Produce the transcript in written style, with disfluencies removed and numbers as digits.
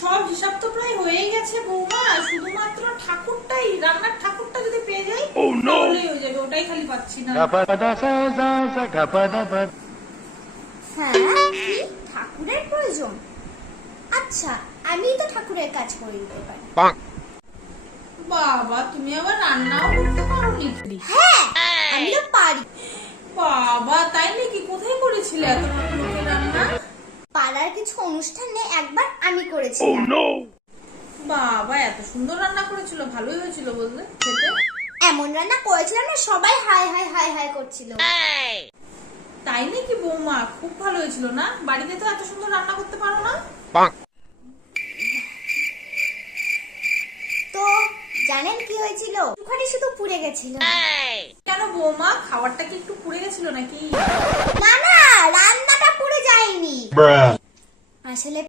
সব হিসাব তো প্রায় হয়েই গেছে বৌমা, শুধুমাত্র ঠাকুরটাই, রান্নার ঠাকুরটা যদি পেয়ে যাই তাহলেই হয়ে যাবে, ওটাই খালি পাচ্ছি না। হ্যাঁ, কি ঠাকুরের প্রয়োজন? আচ্ছা, আমি তো ঠাকুরের কাজ করে দিতে পারি। বাবা, তুমি আবার রান্নাও করতে পারো নাকি? হ্যাঁ, আমি তো পারি। বাবা, তাই নাকি? কোথায় করেছিলে এত লোকের রান্না? পাড়ার কিছু অনুষ্ঠানে একবার আমি করেছিলাম। বাবা, এত সুন্দর রান্না করেছিল, ভালোই হয়েছিল বলতে খেতে। এমন রান্না করেছিলাম না, সবাই হাই হাই হাই হাই করছিল। তাই নাকি বৌমা? খুব ভালো হয়েছিল না? বাড়িতে তো এত সুন্দর রান্না করতে পারো না? তো জানেন কি হয়েছিল? ওখানে শুধু পুড়ে গেছিল। কেন বৌমা, খাবারটা কি একটু পুড়ে গেছিল নাকি? না না, রান্নাটা পুড়ে যায়নি।